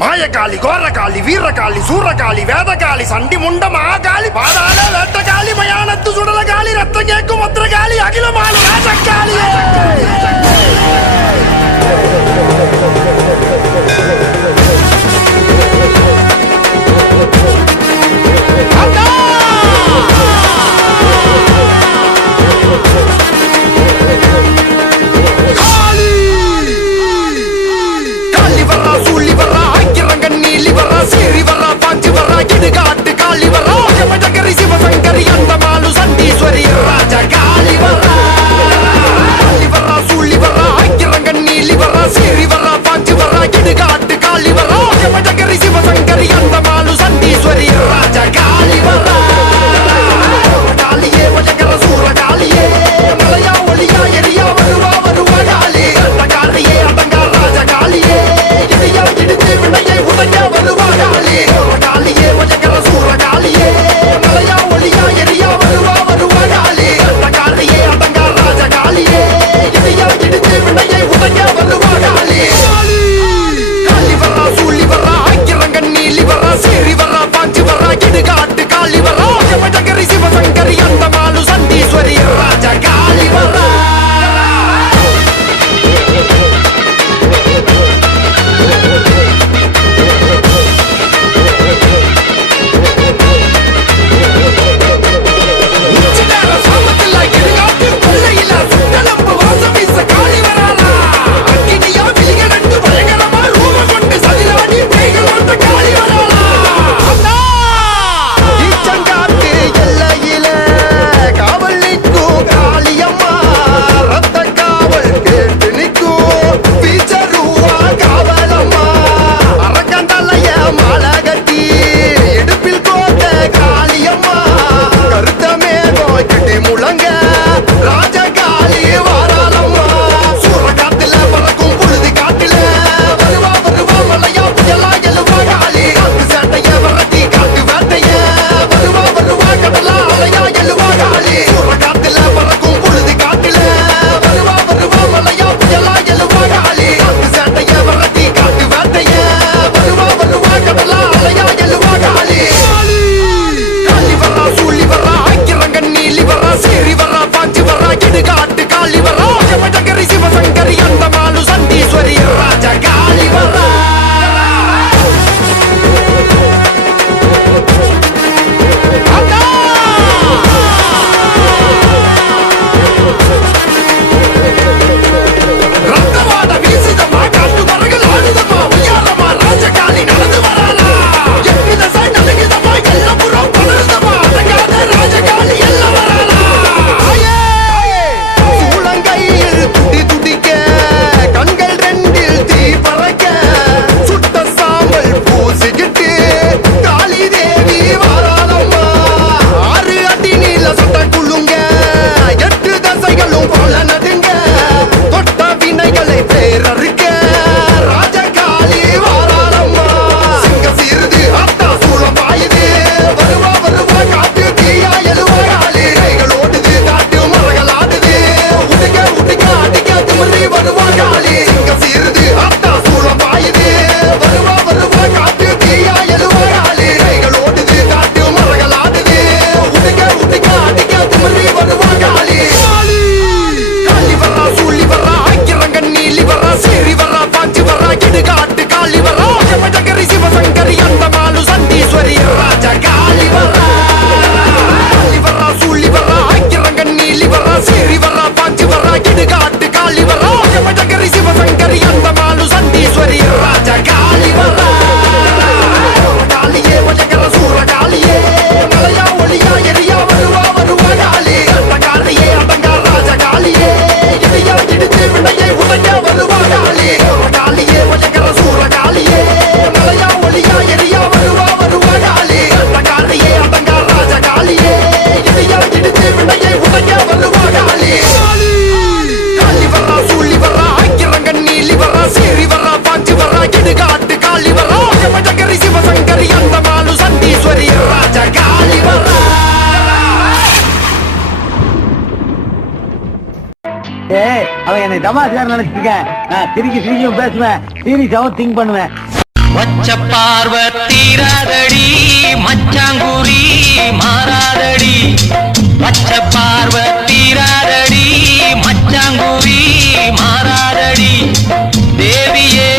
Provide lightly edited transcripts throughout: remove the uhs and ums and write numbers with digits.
மாயகாளி, கோரகாளி, வீரகாளி, சூரகாளி, வேதகாளி, சண்டி முண்ட மகாகாளி, பாதாள வேட்டகாளி, மயானத்து சுடலகாளி, ரத்தம் கேட்கும் மத்திரகாளி, அகிலமாலு ராஜகாளி. இடுகாட்டு காளி வரா, ஜமஜகரி சிவசங்கரி அந்தமாலு சண்டீஸ்வரி ராஜா காளி வரா. காளி வரா, சூழி வரா, ஐக்கிரங்கன் நீலி வரா, சீரி வரா, பாஞ்சு வரா, இடுகாட்டு காளி வரா, ஜமஜகரி சிவசங்கரி அந்தமாலு சண்டீஸ்வரி ராஜா காளி வரா. காளியே வஜகர சூர காளியே, மலையா ஒளியா எரியா வருவா வருவா காளி. அந்த காளியே அடங்கா ராஜா காளியே, இடியா இடித்து வினையை உடையா வருவா காளி. காளியே வஜகர சூர காளியே, மலையா ஒளியா எரியா வருவா வருவா காளி. அந்த காளியே அடங்கா ராஜா காளியே, இடியா இடித்து வினையை உடையா வருவா காளி. காளி வரா, சூழி வரா, ஐக்கிரங்கன் நீலி வரா, சீரி வரா, பாஞ்சு வரா, இடுகாட்டு காளி வரா, ஜமஜகரி சிவசங்கரி அந்தமாலு சண்டீஸ்வரி ராஜா காளி வரா. அவன் என்னை தமாஷா நினைச்சிருக்கேன். நான் சிரிக்க சிரிக்கும் பேசுவேன், சீரியஸாவும் திங்க் பண்ணுவேன். வச்ச பார்வ தீராதடி மச்சாங்குரி மாறாதடி வச்ச பார்வ தீராதடி மச்சாங்குரி மாறாதடி தேவியே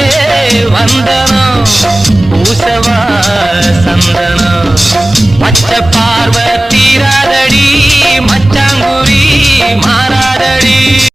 வந்தனம் பூசவா சந்தனம் வச்ச பார்வ தீராதடி மச்சாங்குரி மாறாதடி